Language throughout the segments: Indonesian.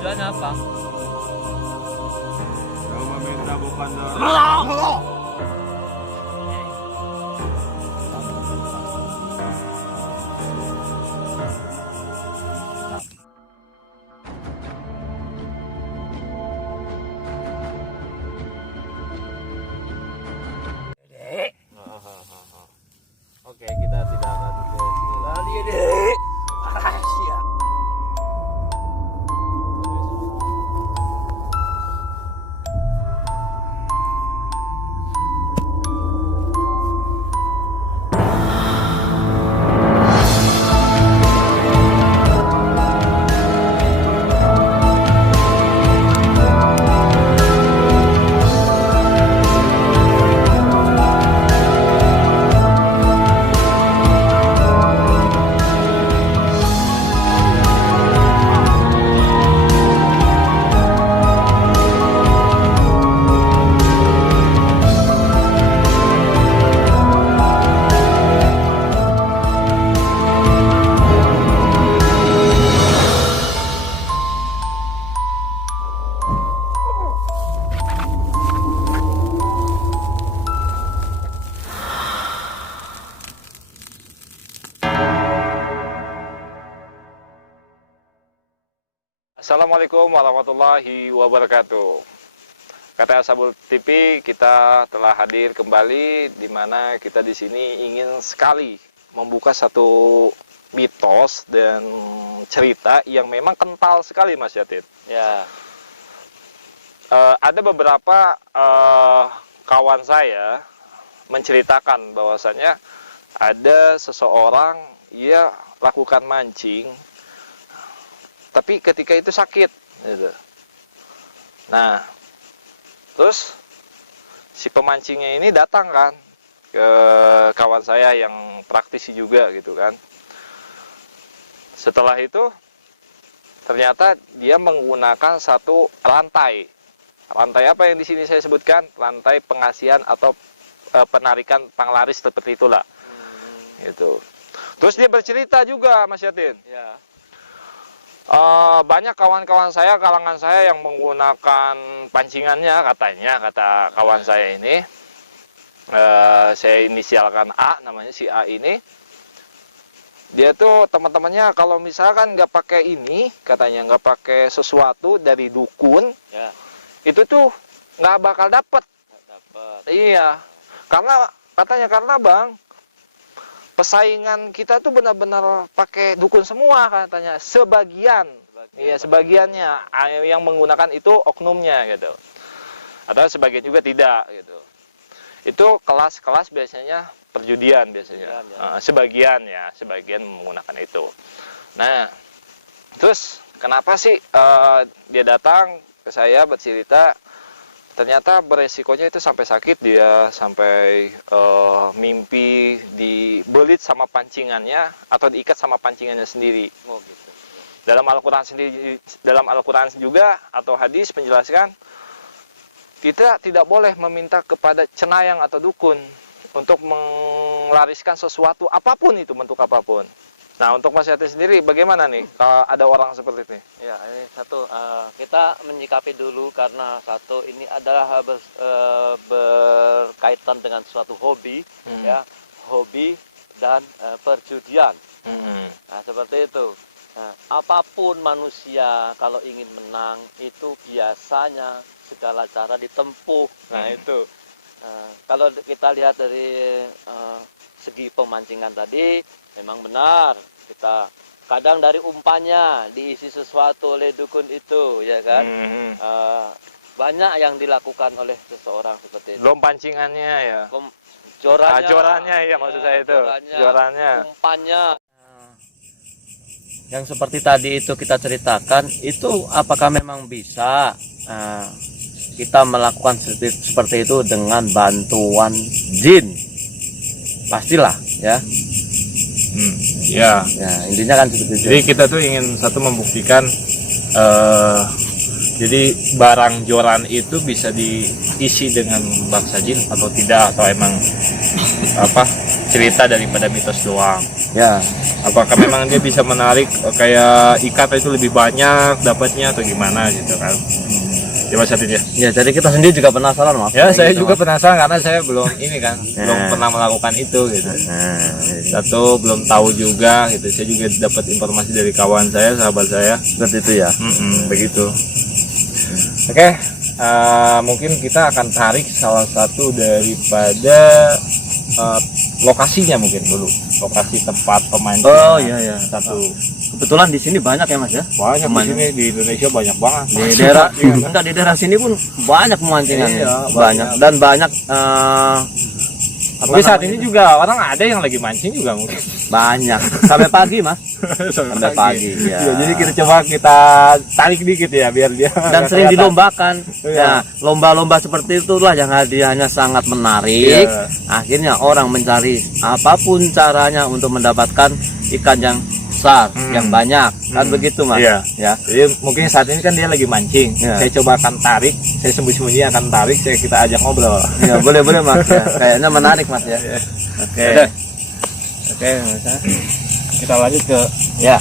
Tujuannya apa? Yang meminta bukan dari Oke, kita tidak akan ke sini lagi, Iya, Dek. Rahasia. Assalamualaikum warahmatullahi wabarakatuh. Kata Ashabul TV, kita telah hadir kembali di mana kita di sini ingin sekali membuka satu mitos dan cerita yang memang kental sekali, Mas Yatin. Ya, Ada beberapa kawan saya menceritakan bahwasanya ada seseorang ia lakukan mancing, tapi ketika itu sakit, gitu. Nah, terus si pemancingnya ini datang kan ke kawan saya yang praktisi juga, gitu kan. Setelah itu ternyata dia menggunakan satu rantai. Rantai apa yang di sini saya sebutkan? Rantai pengasihan atau penarikan panglaris seperti itulah. Gitu. Terus dia bercerita juga, Mas Yatin. ya. Banyak kawan-kawan saya, kalangan saya yang menggunakan pancingannya, katanya, kata kawan saya ini. Saya inisialkan A, namanya si A ini. Dia tuh teman-temannya kalau misalkan nggak pakai ini, katanya nggak pakai sesuatu dari dukun, Ya, itu tuh nggak bakal dapet. nggak dapat. Iya, karena Bang, pesaingan kita tuh benar-benar pakai dukun semua katanya, sebagian. Iya, sebagiannya yang menggunakan itu oknumnya gitu. Atau sebagian juga tidak gitu. Itu kelas-kelas biasanya perjudian biasanya. Perjudian, ya. Sebagian menggunakan itu. Nah, terus kenapa sih dia datang ke saya bercerita? Ternyata beresikonya itu sampai sakit dia, sampai mimpi dibelit sama pancingannya atau diikat sama pancingannya sendiri. Oh, gitu. Dalam Al-Quran sendiri, dalam Al-Quran juga atau hadis menjelaskan kita tidak boleh meminta kepada cenayang atau dukun untuk melariskan sesuatu apapun itu, bentuk apapun. Nah, untuk Mas Yatin sendiri bagaimana nih kalau ada orang seperti ini? Ya, ini satu, kita menyikapi dulu karena satu ini adalah berkaitan dengan suatu hobi, ya, hobi dan perjudian. Nah, seperti itu. Nah, apapun manusia kalau ingin menang itu biasanya segala cara ditempuh. Nah, itu. Kalau kita lihat dari segi pemancingan tadi, memang benar kita kadang dari umpannya diisi sesuatu oleh dukun itu, ya kan? Banyak yang dilakukan oleh seseorang seperti itu. Belum pancingannya ya. Jorannya, Jorannya ya, maksud saya itu. Jorannya. Umpannya. Yang seperti tadi itu kita ceritakan, itu apakah memang bisa kita melakukan seperti itu dengan bantuan jin? Pastilah ya. Ya. Ya, intinya kan seperti itu. Jadi kita tuh ingin satu membuktikan jadi barang joran itu bisa diisi dengan bangsa jin atau tidak, atau emang apa cerita daripada mitos doang. Ya, Apakah memang dia bisa menarik kayak ikat itu lebih banyak dapatnya atau gimana gitu kan? Coba saat ini ya. ya jadi kita sendiri juga penasaran mas. Ya, Kayak saya gitu, juga Mas. penasaran karena saya belum ini kan, belum Ya. pernah melakukan itu gitu. Nah, Satu belum tahu juga gitu. Saya juga dapat informasi dari kawan saya, sahabat saya. seperti itu ya. Begitu. Oke, mungkin kita akan tarik salah satu daripada lokasinya mungkin dulu, lokasi tempat pemancingan. Oh iya iya. Satu Kebetulan di sini banyak ya mas ya. banyak di Pemancing. sini di Indonesia banyak banget. Di daerah Iya. enggak di daerah sini pun banyak pemancingannya. Iya, banyak banyak. dan banyak Mungkin saat namanya? ini juga orang ada yang lagi mancing juga mungkin. banyak sampai pagi mas. Sampai pagi, ya. Iya, jadi kita coba kita tarik dikit ya biar dia Dan nggak sering kelihatan. dilombakan. Iya. Ya, lomba-lomba seperti itulah yang hadiahnya sangat menarik. Iya. Akhirnya orang mencari apapun caranya untuk mendapatkan ikan yang besar, yang banyak. Kan begitu mas. Iya. Ya. Jadi mungkin saat ini kan dia lagi mancing. Iya. Saya coba akan tarik, saya sembunyi-sembunyi akan tarik, kita ajak ngobrol. Ya, boleh mas. Ya. Kayaknya menarik mas ya. Oke. Oke. Oke, mas. Ya. Kita lanjut ke Ya.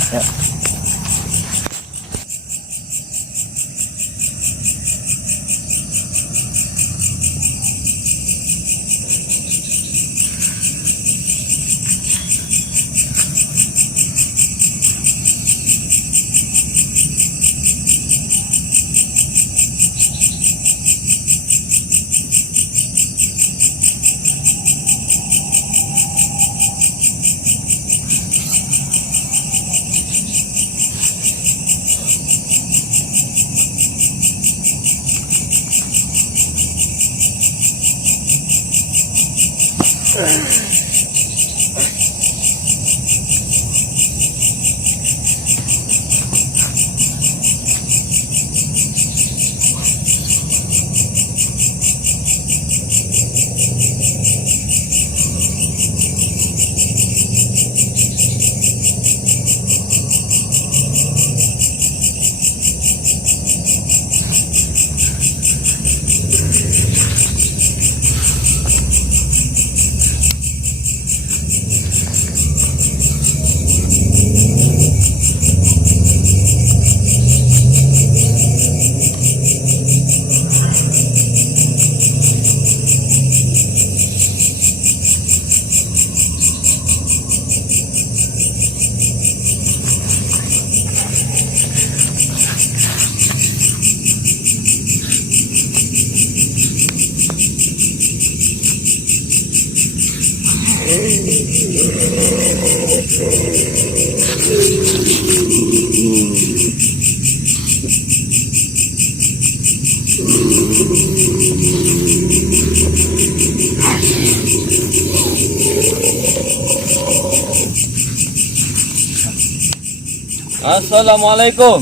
Assalamualaikum.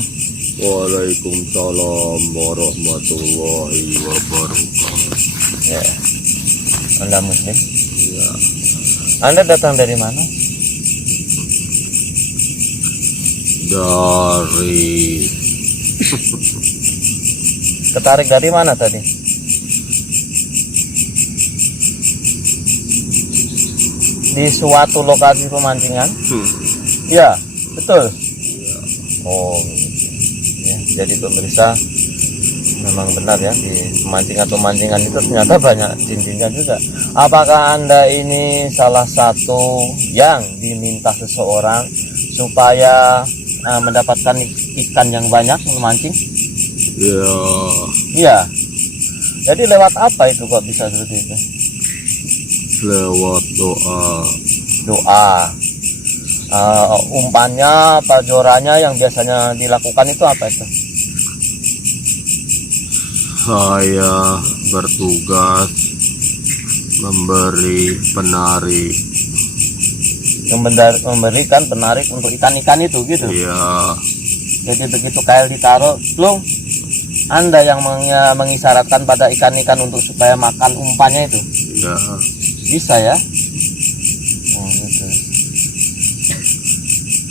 Waalaikumsalam warahmatullahi wabarakatuh. Ya. Anda muslim? Ya, Anda datang dari mana? dari Ketarik dari mana tadi? Di suatu lokasi pemancingan? Ya, betul. Oh, ya. Jadi pemirsa, memang benar ya, di pemancingan itu ternyata banyak jin-jinnya juga. Apakah Anda ini salah satu yang diminta seseorang supaya mendapatkan ikan yang banyak memancing? ya Iya. Jadi lewat apa itu kok bisa seperti itu? lewat doa. Doa. Umpannya, pajorannya yang biasanya dilakukan itu apa itu? Saya bertugas memberi penarik. Memberikan penarik untuk ikan-ikan itu gitu. Ya, Jadi begitu kail ditaruh, plung, Anda yang mengisyaratkan pada ikan-ikan untuk supaya makan umpannya itu. ya, Bisa ya? Oh, gitu.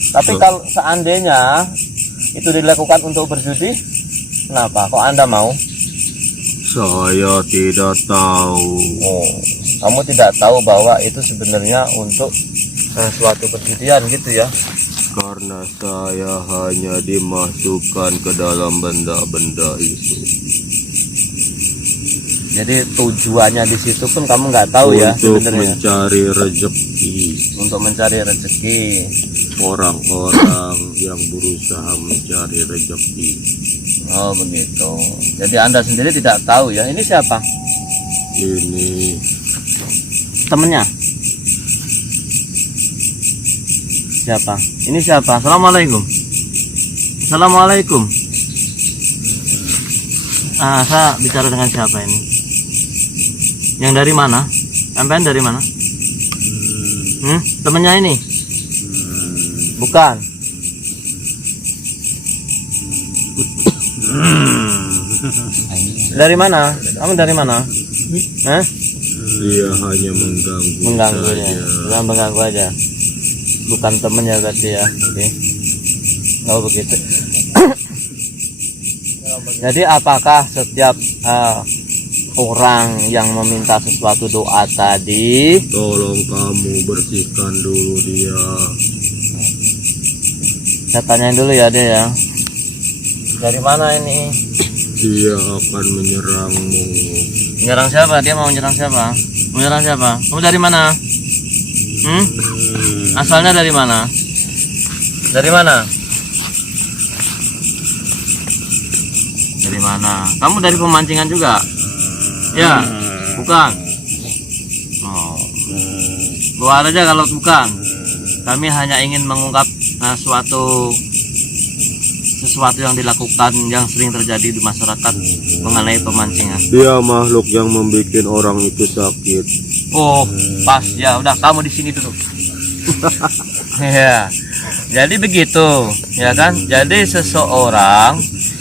Tapi kalau seandainya itu dilakukan untuk berjudi, kenapa? Kok Anda mau? saya tidak tahu. Oh, kamu tidak tahu bahwa itu sebenarnya untuk suatu perjudian gitu ya. Karena saya hanya dimasukkan ke dalam benda-benda itu. Jadi tujuannya di situ pun kamu nggak tahu ya Untuk sebenarnya. mencari rezeki Untuk mencari rezeki. orang-orang yang berusaha mencari rezeki. Oh begitu. Jadi Anda sendiri tidak tahu ya. Ini siapa? Ini Temennya? Siapa? Ini siapa? Assalamualaikum. Assalamualaikum. Saya bicara dengan siapa ini? Yang dari mana? Sampean dari mana? Temennya ini? Bukan. Dari mana? Kamu dari mana? Hah? dia hanya mengganggu Mengganggu ya. saja. Cuma mengganggu aja. Bukan temennya berarti ya. Oke. Oh begitu. Jadi apakah setiap orang yang meminta sesuatu doa tadi, Tolong kamu bersihkan dulu dia. saya tanyain dulu ya dia ya. Dari mana ini? Dia akan menyerangmu. Menyerang siapa? Dia mau menyerang siapa? Menyerang siapa? Kamu dari mana? Asalnya dari mana? Dari mana? Dari mana? Kamu dari pemancingan juga? Ya, bukan. Oh. Keluar aja kalau bukan. Kami hanya ingin mengungkap sesuatu yang dilakukan yang sering terjadi di masyarakat mengenai pemancingan. Dia makhluk yang membuat orang itu sakit. Oh, pas ya. Udah kamu di sini dulu. Ya. Jadi begitu, ya kan? Jadi seseorang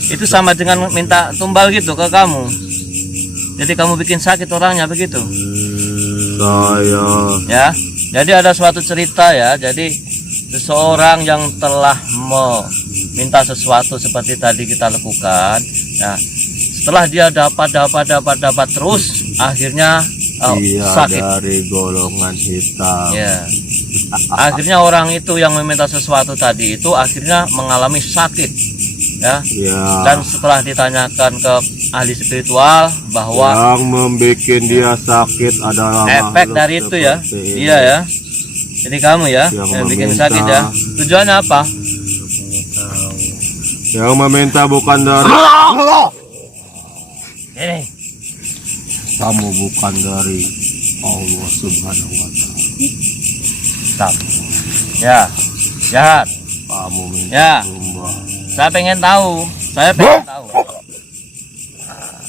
itu sama dengan minta tumbal gitu ke kamu. Jadi kamu bikin sakit orangnya begitu. Saya Ya. Jadi ada suatu cerita ya. Jadi seseorang yang telah meminta sesuatu seperti tadi kita lakukan, ya. Setelah dia dapat terus, akhirnya dia sakit. dari golongan hitam. Ya. Akhirnya orang itu yang meminta sesuatu tadi itu akhirnya mengalami sakit, ya. Ya, Dan setelah ditanyakan ke ahli spiritual bahwa yang membuat dia sakit adalah efek makhluk dari itu ya, seperti ini. iya ya. Jadi kamu ya yang bikin meminta. sakit ya. Tujuannya apa? Yang meminta bukan dari Ini. kamu, bukan dari Allah Subhanahu wa Ta'ala. Stop. Ya. Jahat. Kamu minta Ya. tumbal. Saya pengen tahu.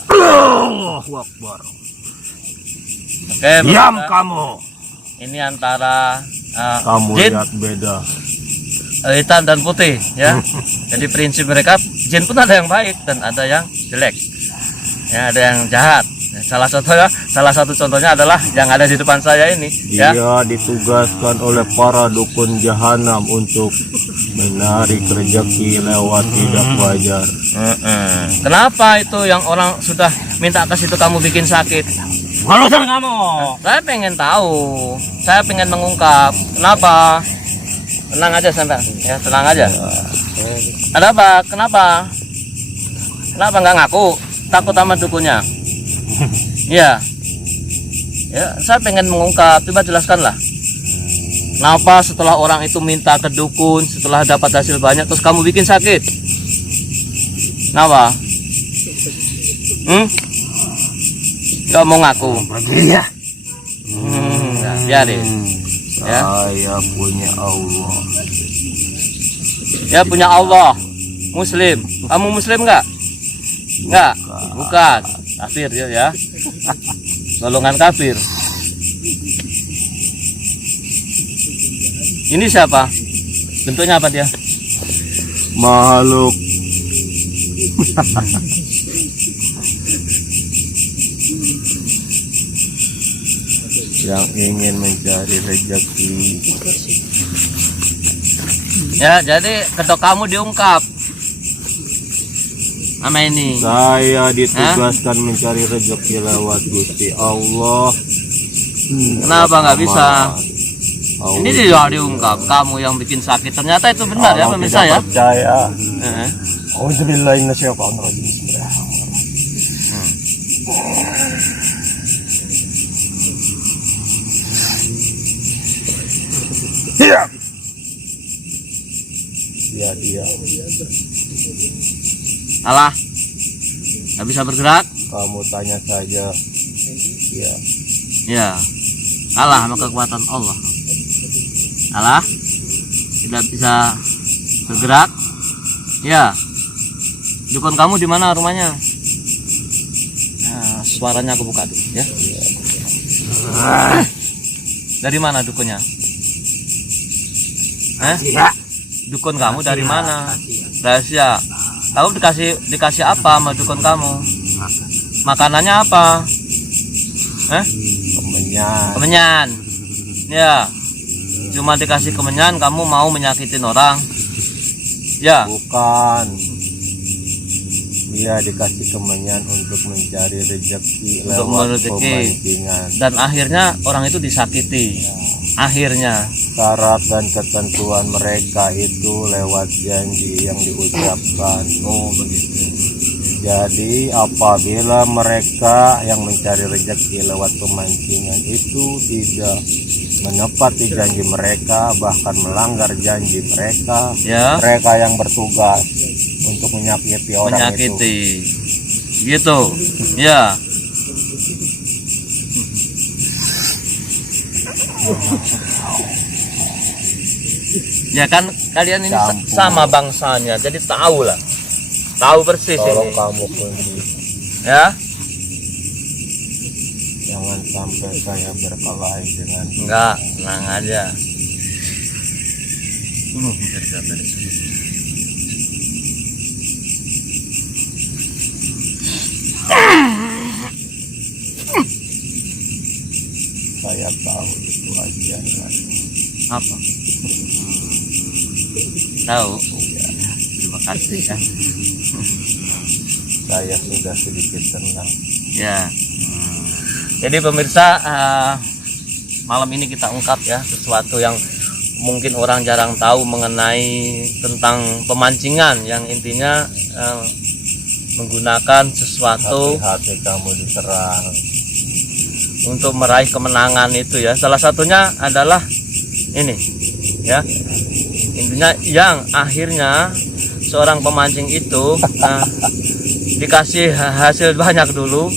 Allahu Akbar. Oke, Diam pemirsa. kamu. Ini antara Kamu jin, lihat beda. hitam dan putih ya. Jadi prinsip mereka jin pun ada yang baik dan ada yang jelek. Ya, ada yang jahat. Salah satu contohnya adalah yang ada di depan saya ini ya. Dia ditugaskan oleh para dukun jahanam untuk menarik rezeki lewat tidak wajar. Kenapa itu yang orang sudah minta ke situ kamu bikin sakit? Halusan kamu. Saya pengen tahu. Saya pengen mengungkap. Kenapa? Tenang aja sampai ya, tenang aja. Ada apa? Kenapa? Kenapa nggak ngaku? Takut sama dukunnya? Iya. Ya, saya pengen mengungkap. Coba jelaskanlah. Kenapa setelah orang itu minta ke dukun, setelah dapat hasil banyak, terus kamu bikin sakit? Kenapa? Gak mau ngaku? Iya. Biarin. Ya. Saya punya Allah. Ya punya Allah. Muslim. Kamu Muslim nggak? Nggak. Bukan. Kafir dia ya. Golongan kafir. Ini siapa? Bentuknya apa dia? Makhluk yang ingin mencari rezeki. Ya, jadi kedok kamu diungkap. Nama ini. Saya ditugaskan mencari rezeki lewat Gusti Allah. Kenapa nggak bisa? Ini tidak diungkap, kamu yang bikin sakit. Ternyata itu benar ya pemirsa ya. Percaya. Eh. Auzubillahi minasyaitonirrajim. Bismillahirrahmanirrahim. Iya. Dia. Alah, nggak bisa bergerak. Kamu tanya saja. Iya. Ya, kalah sama kekuatan Allah. Alah, tidak bisa bergerak. Ya, dukun kamu di mana rumahnya? Nah, suaranya aku buka dulu ya. Dari mana dukunnya? Dukun kamu dari mana? Rahasia. Kamu dikasih apa sama dukun kamu? Makanannya apa? Kemenyan. Ya. Cuma dikasih kemenyan kamu mau menyakitin orang? Ya. Bukan. Dia dikasih kemenyan untuk mencari rezeki lewat pemancingan. Dan akhirnya orang itu disakiti. Akhirnya Syarat dan ketentuan mereka itu lewat janji yang diucapkan. oh begitu. Jadi apabila mereka yang mencari rezeki lewat pemancingan itu tidak menepati janji mereka, bahkan melanggar janji mereka, Ya. mereka yang bertugas untuk menyakiti orang itu. Gitu. Ya. Ya kan kalian ini Campur. sama bangsanya, jadi tahu lah, tahu persis Tolong ini. kamu kunci, Ya, jangan sampai saya berkelahi dengan enggak, tenang aja. Dari sini. saya tahu itu aja. Apa? Tahu? Terima kasih ya. Saya sudah sedikit tenang. Ya. Jadi pemirsa, malam ini kita ungkap ya sesuatu yang mungkin orang jarang tahu mengenai tentang pemancingan, yang intinya menggunakan sesuatu Hati-hati kamu diserang. untuk meraih kemenangan itu ya. Salah satunya adalah ini ya. Intinya yang akhirnya seorang pemancing itu dikasih hasil banyak dulu.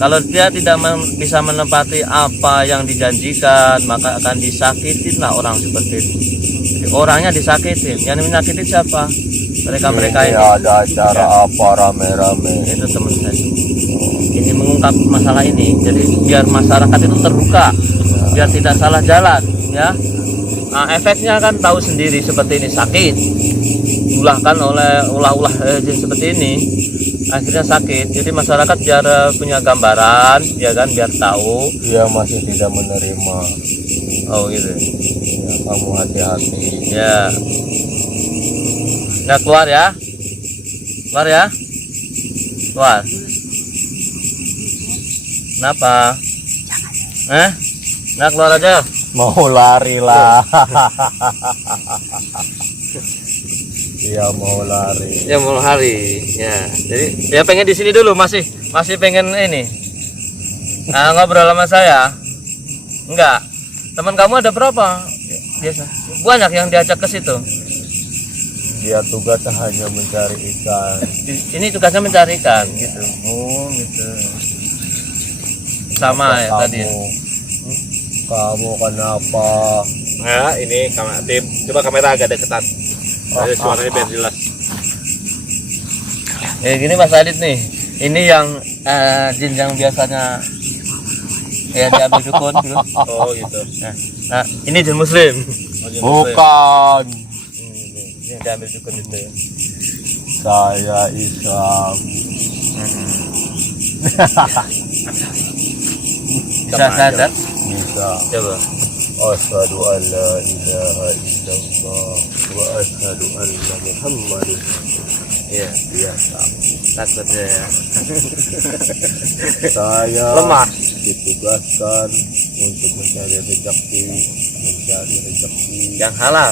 Kalau dia tidak bisa menepati apa yang dijanjikan, maka akan disakitin lah orang seperti itu. Jadi orangnya disakitin. Yang menyakiti siapa? Mereka-mereka ini. Ada acara apa rame-rame? Itu teman saya. Ini mengungkap masalah ini. Jadi biar masyarakat itu terbuka, biar tidak salah jalan, ya. Nah, efeknya kan tahu sendiri seperti ini, sakit. Ulahkan oleh ulah-ulah jin seperti ini, akhirnya sakit. Jadi masyarakat biar punya gambaran, ya kan, biar tahu. Dia masih tidak menerima. Oh gitu. Ya, kamu hati-hati. Ya. Nah, keluar ya. Keluar ya. Keluar. Kenapa? Nah, keluar aja. Mau lari lah. Dia mau lari. Ya mau hari. Ya. Jadi ya pengen di sini dulu, masih pengen ini. Nah, ngobrol sama saya. Enggak. Teman kamu ada berapa? Biasa. Banyak yang diajak ke situ. Dia tugasnya hanya mencari ikan. Ini tugasnya mencari ikan gitu. Oh, gitu. Sama ya tadi. Kamu kenapa? Nah, ini tim. Coba kamera agak deketan. Ada suaranya biar jelas. Gini Mas Adit nih. Ini yang jin yang biasanya ya diambil dukun gitu. Oh, gitu. Nah, ini jin muslim. Bukan. Ini yang diambil dukun itu. Saya Islam. Bisa sadar? Bisa. Coba. Asyhadu an la ilaha illallah wa asyhadu anna Muhammadar Iya, biasa. takutnya ya. Saya Lemah. ditugaskan untuk mencari rezeki, mencari rezeki yang halal.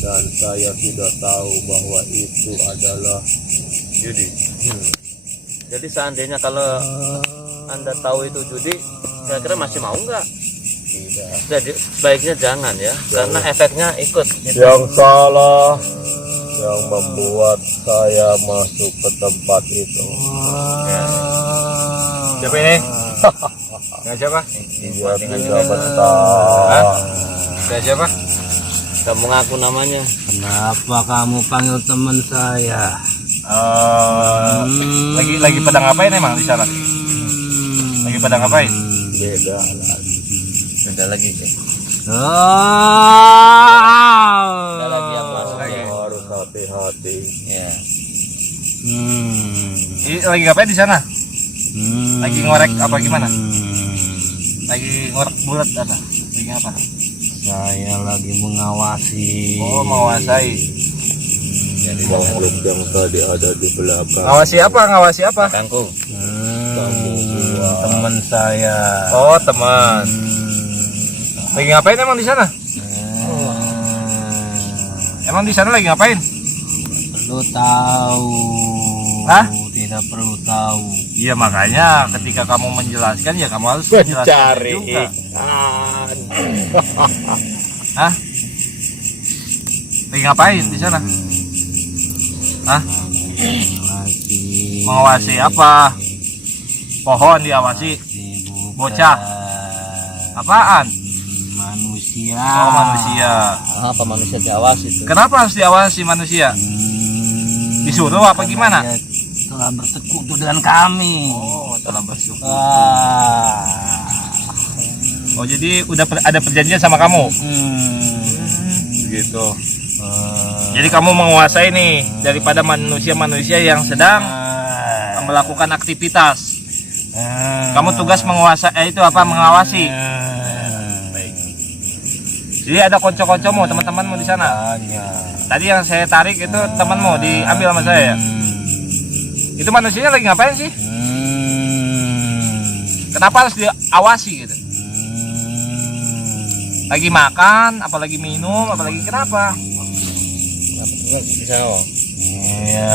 dan saya tidak tahu bahwa itu adalah Judi. Jadi seandainya kalau Anda tahu itu judi, kira-kira masih mau nggak? tidak. Jadi sebaiknya jangan ya, karena efeknya ikut. Yang salah yang membuat saya masuk ke tempat itu. Siapa ini? Dengan siapa? Dia tidak betah. Dengan siapa? Kamu ngaku namanya. Kenapa kamu panggil teman saya? Lagi pada ngapain emang di sana? Lagi pada ngapain? Beda lagi. Beda lagi sih. Beda lagi yang masuk. Harus hati-hati. Ya. Ini lagi ngapain di sana? Lagi ngorek apa gimana? Lagi ngorek bulat apa? Lagi apa? Saya lagi mengawasi. Oh, menguasai. Makhluk yang tadi ada di belakang. Ngawasi apa? Ngawasi apa? Kangkung. Teman saya. Oh, teman. Lagi ngapain emang di sana? Emang di sana lagi ngapain? Perlu tahu. Hah? Tidak perlu tahu. Iya, makanya ketika kamu menjelaskan ya kamu harus menjelaskan Mencari juga. ikan. Hah? Lagi ngapain di sana? Hah? Mengawasi apa? Pohon diawasi. Bocah. Apaan? Manusia. Oh, manusia. Apa manusia diawasi itu? Kenapa harus diawasi manusia? Disuruh apa gimana? Dia telah bersekutu dengan kami. Oh, telah bersyukur. Ah. Oh, jadi udah ada perjanjian sama kamu? Gitu. Jadi kamu menguasai nih daripada manusia-manusia yang sedang melakukan aktivitas. Kamu tugas menguasai itu apa? Mengawasi. Baik. Jadi ada konco-koncomu, teman-temanmu di sana. Tadi yang saya tarik itu temanmu diambil sama saya. Itu manusianya lagi ngapain sih? Kenapa harus diawasi gitu? Lagi makan, apalagi minum, apalagi kenapa? Bisa oh. Iya.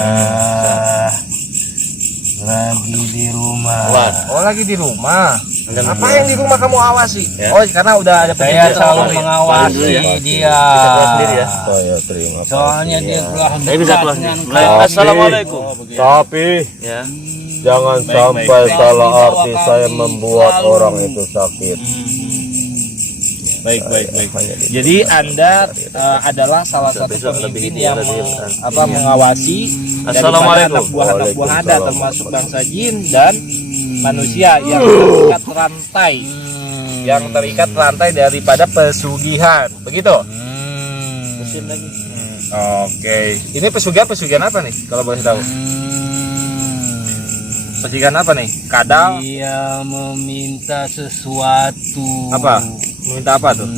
Lagi di rumah. Wah, Oh, lagi di rumah. Anda Apa yang di rumah kamu awasi? Ya. Oh, karena udah ada Saya perjanjian sama selalu kamu ya? mengawasi ya. dia. Bisa keluar sendiri ya? Saya terima kasih. Soalnya dia telah Saya bisa keluar dengan sendiri. kami. Assalamualaikum. Tapi Ya. jangan Baik, sampai baik. salah Kami arti bawa saya kami membuat selalu. orang itu sakit. Baik. Hanya di- Jadi Anda adalah salah satu Besok lebih pemimpin ini yang lebih, mengawasi daripada Assalamualaikum. anak buah ada Waalaikumsalam. termasuk bangsa jin dan manusia yang terikat rantai, yang terikat rantai daripada pesugihan. Begitu? Mesin lagi. Oke. Ini pesugihan apa nih? Kalau boleh tahu. Pesugihan apa nih? Kadal? Dia meminta sesuatu. Apa? Meminta apa tuh?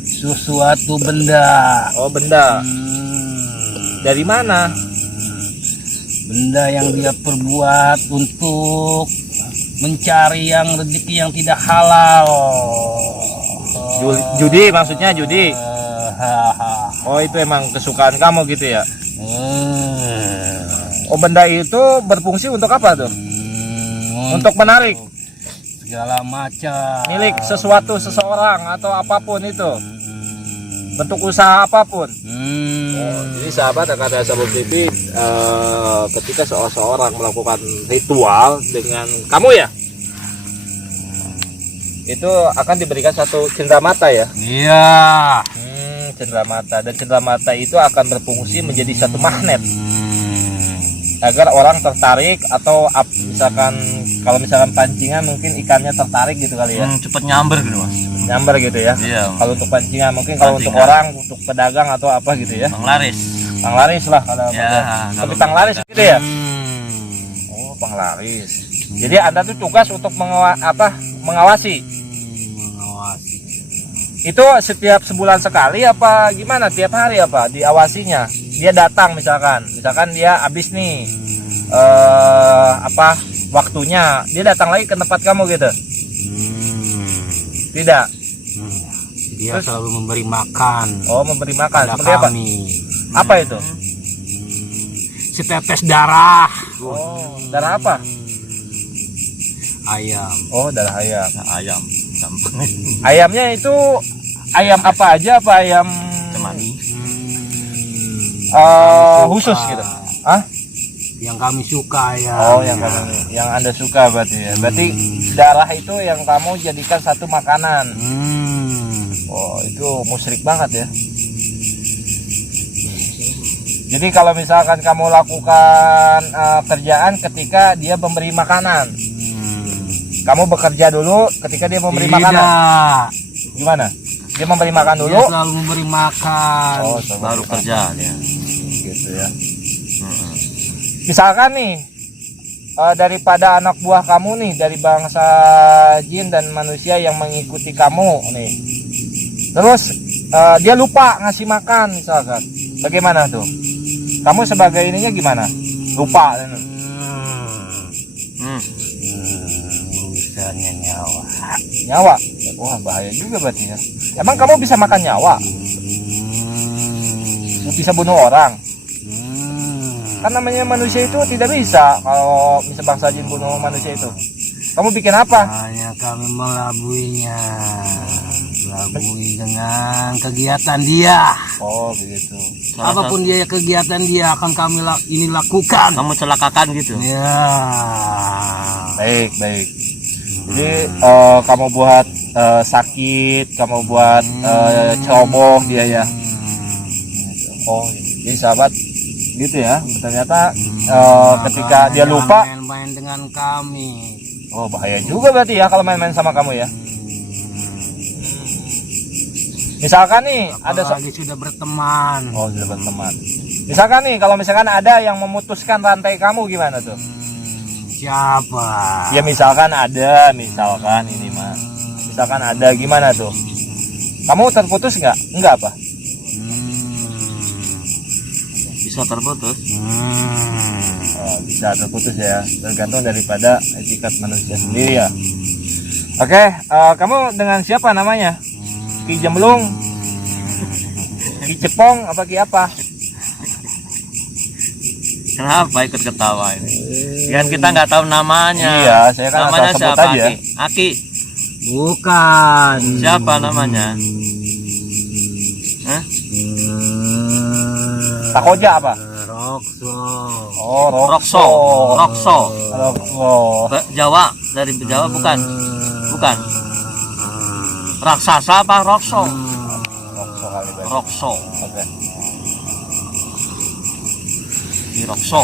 Sesuatu benda. Oh, benda. Dari mana? Benda yang dia perbuat untuk mencari yang rezeki yang tidak halal. Judi maksudnya judi. Hahaha. Oh, itu emang kesukaan kamu gitu ya? Oh, benda itu berfungsi untuk apa tuh? Untuk menarik segala macam. milik sesuatu seseorang atau apapun itu. Bentuk usaha apapun. Jadi sahabat kata Sabun TV, ketika seseorang melakukan ritual dengan kamu ya, itu akan diberikan satu cendera mata ya. Iya. Cendera mata, dan cendera mata itu akan berfungsi menjadi satu magnet agar orang tertarik atau misalkan kalau misalkan pancingan mungkin ikannya tertarik gitu kali ya. Cepet nyamber gitu mas. Nyamber gitu ya. Iya. Kalau untuk pancingan mungkin, kalau untuk Pancingan. orang, untuk pedagang atau apa gitu ya. Penglaris. Panglaris lah kalau Ya, tapi kalau panglaris berbeda. gitu ya. Oh, panglaris. Jadi Anda tuh tugas untuk mengawasi. Mengawasi. Itu setiap sebulan sekali apa gimana? Tiap hari apa diawasinya? Dia datang misalkan dia habis nih waktunya, dia datang lagi ke tempat kamu gitu. Tidak. Dia selalu memberi makan Oh, memberi makan. pada Seperti apa? kami. Apa itu? Setetes darah. Oh, darah apa? Ayam. Oh, darah ayam. Ayam gampang. Ayamnya itu ayam apa aja? Apa ayam Cemani. khusus gitu? Ah? Yang kami suka ya. Oh, yang Anda suka berarti ya. Berarti darah itu yang kamu jadikan satu makanan. Oh, itu musyrik banget ya. Jadi kalau misalkan kamu lakukan kerjaan ketika dia memberi makanan, kamu bekerja dulu ketika dia memberi makanan. Gimana? Dia memberi makan dulu. Dia selalu memberi makan. Oh, Baru kerja ya. gitu ya. Misalkan nih daripada anak buah kamu nih dari bangsa jin dan manusia yang mengikuti kamu nih, terus dia lupa ngasih makan misalkan, bagaimana tuh? Kamu sebagai ininya gimana? Lupa. Urusannya nyawa. Nyawa? Wah, bahaya juga berarti ya. Emang kamu bisa makan nyawa? Bisa bunuh orang? Kan namanya manusia itu tidak bisa. Kalau bisa bangsa jin bunuh manusia itu, kamu bikin apa? Hanya kami melabuinya. Labui dengan kegiatan dia. Oh begitu. Apapun dia kegiatan dia akan kami ini lakukan. Kamu celakakan gitu. Ya. Baik. Jadi kamu buat sakit, kamu buat ceroboh dia ya. Oh, jadi sahabat gitu ya. Ternyata ketika dia lupa, main-main dengan kami. oh bahaya juga berarti ya kalau main-main sama kamu ya. Misalkan nih ada Apalagi sudah berteman. oh sudah berteman. Misalkan nih kalau misalkan ada yang memutuskan rantai kamu gimana tuh? Siapa? Ya misalkan ini mah. Misalkan ada gimana tuh? Kamu terputus nggak? Enggak apa? Bisa terputus. Oh, bisa terputus ya. Tergantung daripada etikat manusia sendiri ya. Oke, kamu dengan siapa namanya? Ki Jemblung, Ki Cepong, apa Ki apa? Kenapa ikut ketawa ini? Kan kita nggak tahu namanya. Iya, saya kan namanya asal sebut siapa? aja. Aki. Bukan. Siapa namanya? Hah? Takoja apa? Rokso. Oh, Rokso. Rokso. Rokso. Jawa, dari Jawa bukan? Bukan. Raksasa apa Rokso? Rokso kali berarti. Rokso. Oke. Di Rokso.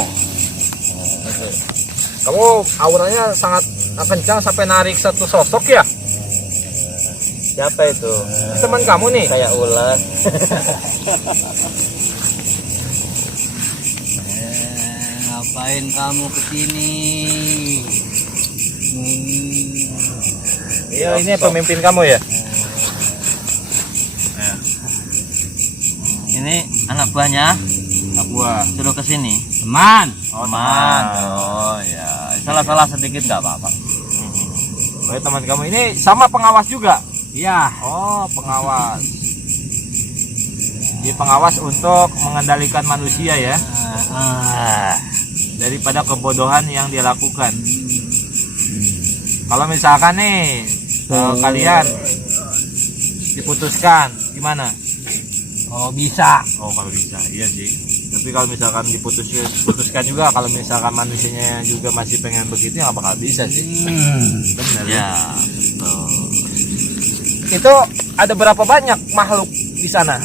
Kamu auranya sangat kencang sampai narik satu sosok ya? Siapa itu? Teman kamu nih? Kayak ulat. Ngapain kamu kesini? Iya, ini pemimpin kamu ya? Ini anak buahnya Anak buah. suruh ke sini. Teman. Oh, Teman. Oh ya, salah-salah sedikit nggak apa-apa. Oh, teman kamu ini sama pengawas juga? Ya. Oh, pengawas. Jadi pengawas untuk mengendalikan manusia ya, daripada kebodohan yang dia lakukan. Kalau misalkan nih kalian diputuskan gimana? Oh bisa. Oh kalau bisa, iya sih. Tapi kalau misalkan diputuskan juga, kalau misalkan manusianya juga masih pengen begitu, ya nggak bakal bisa sih. Benar ya. Ya, betul. Itu ada berapa banyak makhluk di sana?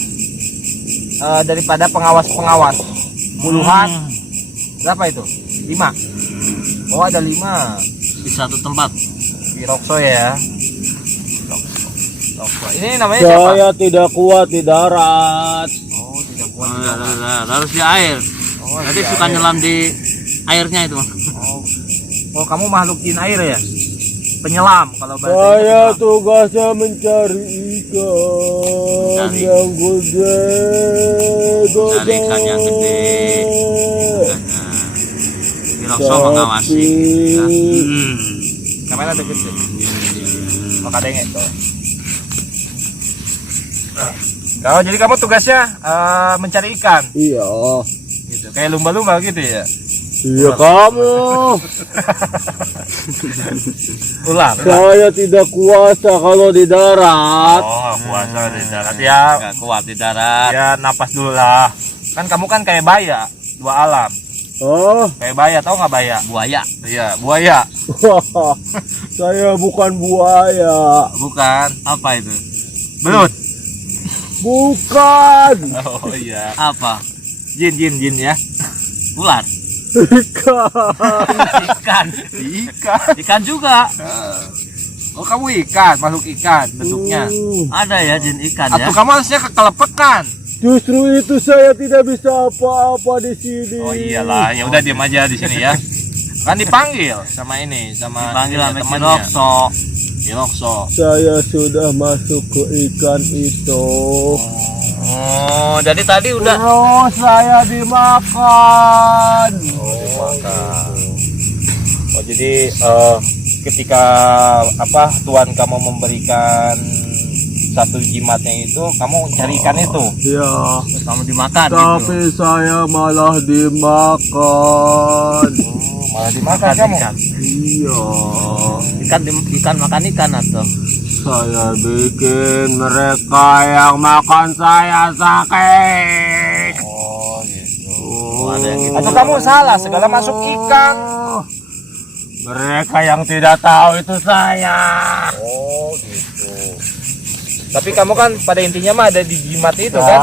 Daripada pengawas-pengawas puluhan, berapa itu? 5. Oh ada 5 Di satu tempat. di Rokso ya. Rokso. Ini namanya siapa? Saya tidak kuat di darat. Oh tidak kuat. Harus di air. Oh, Nanti di suka air. nyelam di airnya itu. Oh kamu makhluk jin air ya? Penyelam kalau bahasa Saya penyelam. tugasnya mencari ikan Mencari. yang gede. Mencari ikan yang gede. Di Rokso mengawasi. Ya. Kamera deket sih. Makadenge tuh. Jadi kamu tugasnya mencari ikan, Iya. gitu. Kayak lumba-lumba gitu ya. Iya kamu. Ular. Saya tidak kuasa kalau di darat. Oh, puasa di darat ya. Nggak kuat di darat. Ya napas dulu lah. Kan kamu kan kayak baya, dua alam. Oh, Kayak baya, tahu nggak baya? Buaya. Iya, buaya. saya bukan buaya. Bukan. Apa itu? Belut. Bukan. Oh iya. Apa? Jin ya. Ular. Ikan. Ikan. Ikan juga. Oh, kamu ikan, makhluk ikan bentuknya. Ada ya jin ikan ya. Atau kamu harusnya kekelepekan. Justru itu saya tidak bisa apa-apa di sini. Oh iyalah, ya udah diam aja di sini ya. Kan dipanggil sama ini, sama Panggil sama temannya. Kirokso. Kirokso. Saya sudah masuk ke ikan itu. Oh, jadi tadi udah. Terus saya dimakan. Oh, jadi ketika Tuhan kamu memberikan satu jimatnya itu, kamu cari ikan itu. Ya, Terus kamu dimakan tapi gitu. saya malah dimakan. Malah dimakan kamu. Ikan. Iya. Ikan makan ikan atau? Saya bikin mereka yang makan saya sakit. Oh, gitu. Oh, ada yang gitu. Atau kamu salah, segala masuk ikan. Mereka yang tidak tahu itu saya. Oh, gitu. Tapi kamu kan pada intinya mah ada di jimat itu kan?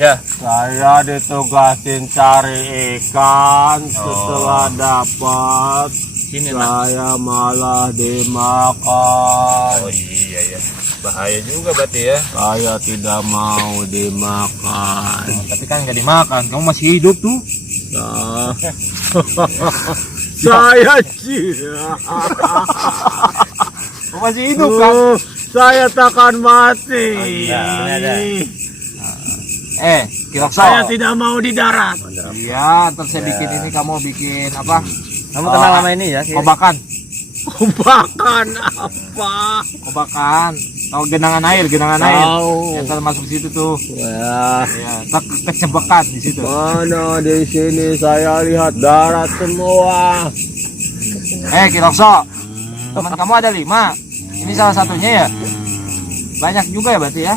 Ya. Saya ditugasin cari ikan. Setelah dapat, Sini lah. saya malah dimakan. Oh iya ya. Bahaya juga berarti ya. Saya tidak mau dimakan. Tapi kan nggak dimakan, kamu masih hidup tuh. Nah. Saya Kamu masih hidup kan? Saya takkan mati. Kirokso. Saya tidak mau di darat. Iya, ntar saya bikin ini, kamu bikin apa? Kamu kenal sama ini ya? Kiri? Kobakan. Kobakan apa? Kobakan. Tahu genangan air, Tahu. Ya, ntar masuk situ tuh. Wah, Ya, ntar kecebekan di situ. mana di sini saya lihat darat semua. Kirokso. Teman kamu ada 5. Ini salah satunya ya? Banyak juga ya berarti ya?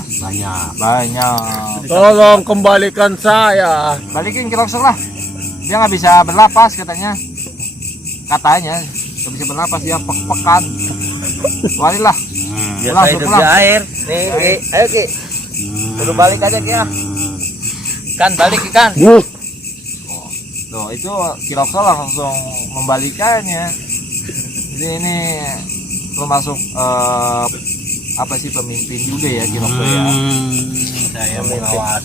Banyak. Tolong kembalikan saya. Balikin Kirokso lah. Dia nggak bisa bernapas katanya. Katanya nggak bisa bernapas, dia pek-pekan. Keluarin lah. Biasa Pulang, hidup pulang. di air. Nih, ayo Ki. Suruh balik aja Ki ya. Ikan balik ikan. Tuh, itu Kirokso langsung membalikannya. Jadi ini termasuk apa sih, pemimpin juga ya Kirokso ya. Saya Pengawas.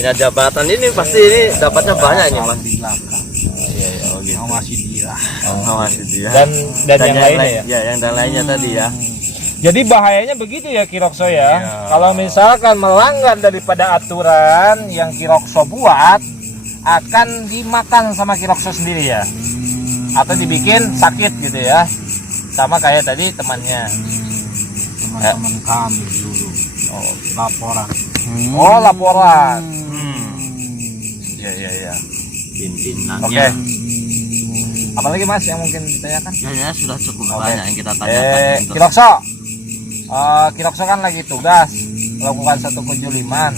Ini jabatan ini pasti ini dapatnya banyak ini Mas. Di belakang. Ngawasi dia. Ngawasi dia. Dan yang lainnya ya. Ya, yang dan lainnya tadi ya. Jadi bahayanya begitu ya Kirokso ya. Kalau misalkan melanggar daripada aturan yang Kirokso buat, akan dimakan sama Kirokso sendiri ya. Atau dibikin sakit gitu ya. Sama kayak tadi temannya. Teman kami dulu. Laporan. Oh, laporan. Ya. Pimpinannya. Oke. Apalagi Mas yang mungkin ditanyakan? Ya, sudah cukup Oke. banyak yang kita tanyakan untuk Kirokso. Kirokso kan lagi tugas melakukan satu kejoliman.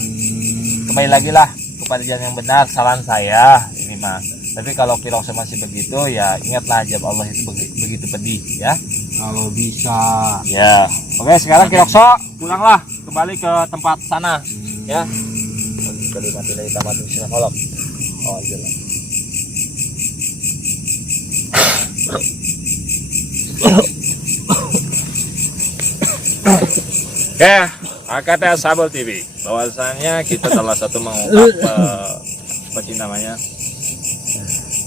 Kembali lagi lah kepada jalan yang benar, saran saya ini Mas. Tapi kalau Kirokso masih begitu ya ingatlah ajab Allah itu begitu pedih ya. Kalau bisa. Ya. Oke, sekarang Kirokso pulanglah kembali ke tempat sana ya. Kalimatillah tamatu sinakolog. Oh, jelas. Oke, kata Sabel TV bahwasannya kita salah satu mengungkap apa sih namanya,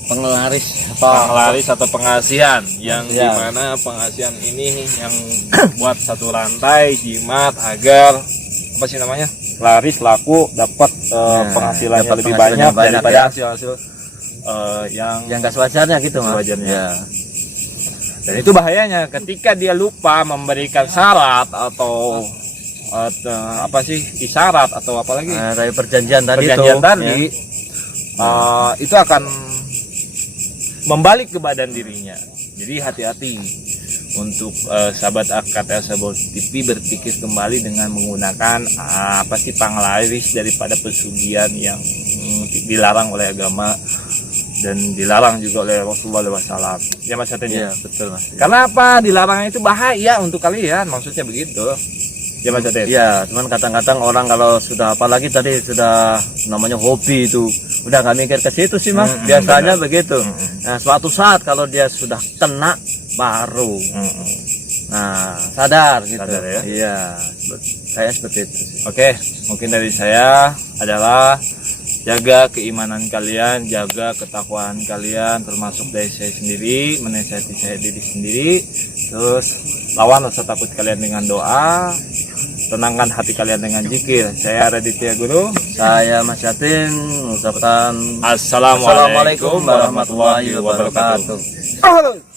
penglaris atau pengasihan yang dimana pengasihan ini yang buat satu rantai jimat agar apa sih namanya, laris laku dapat penghasilannya dapat lebih penghasilannya banyak banyak daripada ya. hasil yang yang gak sewajarnya gitu Mas. sewajarnya. Ya. Dan itu bahayanya ketika dia lupa memberikan syarat atau apa sih isyarat atau apa lagi Dari perjanjian tadi perjanjian itu, tadi ya. itu akan membalik ke badan dirinya. Jadi hati-hati untuk sahabat AKTA Sabol TV berpikir kembali dengan menggunakan apa sih panglaris daripada pesugihan yang dilarang oleh agama dan dilarang juga oleh Rasulullah SAW. Ya Mas Yatin, Iya, betul Mas. karena apa? Dilarang itu bahaya untuk kalian, maksudnya begitu. Ya Mas Yatin. Iya, cuman kadang-kadang orang kalau sudah, apalagi tadi sudah namanya hobi itu, udah nggak mikir ke situ sih Mas. Biasanya begitu. Nah, suatu saat kalau dia sudah kena baru, nah sadar gitu. Sadar ya? Iya, kayak seperti itu sih. Oke, mungkin dari saya adalah jaga keimanan kalian, jaga ketakwaan kalian, termasuk dari saya sendiri, menasihati saya diri sendiri. Terus lawan rasa takut kalian dengan doa, tenangkan hati kalian dengan zikir. Saya Raditya Guru. Saya Mas Yatin mengucapkan Assalamualaikum Assalamualaikum warahmatullahi wabarakatuh.